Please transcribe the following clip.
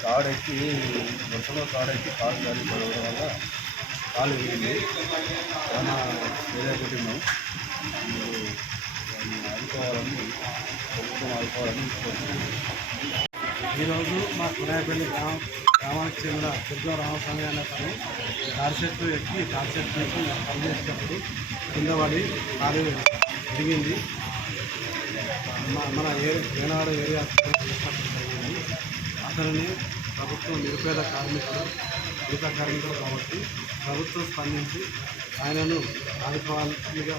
కోసం తాడెక్కి బస్సులో తాడెక్కి కాలు జారి పడవడం వల్ల కాలు విరిగింది. చాలా వేరే కుటుంబం మీరు దాన్ని ఆదుకోవాలని ప్రభుత్వం ఆడుకోవాలని ఈరోజు మా కుడాయపల్లి గ్రామం గ్రామానికి చెందిన దుర్గా రామస్వామి అనే తను కార్ చెట్టు ఎక్కి కార్ చెట్టు ఎక్కి పనిచేసేటప్పుడు కింద పడి కాలు విరిగింది. మన మన ఏనాడు ఏరియా జరిగింది అతనిని ప్రభుత్వం నిరుపేద కార్మికుడు గీత కార్మికుడు కాబట్టి ప్రభుత్వం స్పందించి ఆయనను ఆదుకోవాల్సిందిగా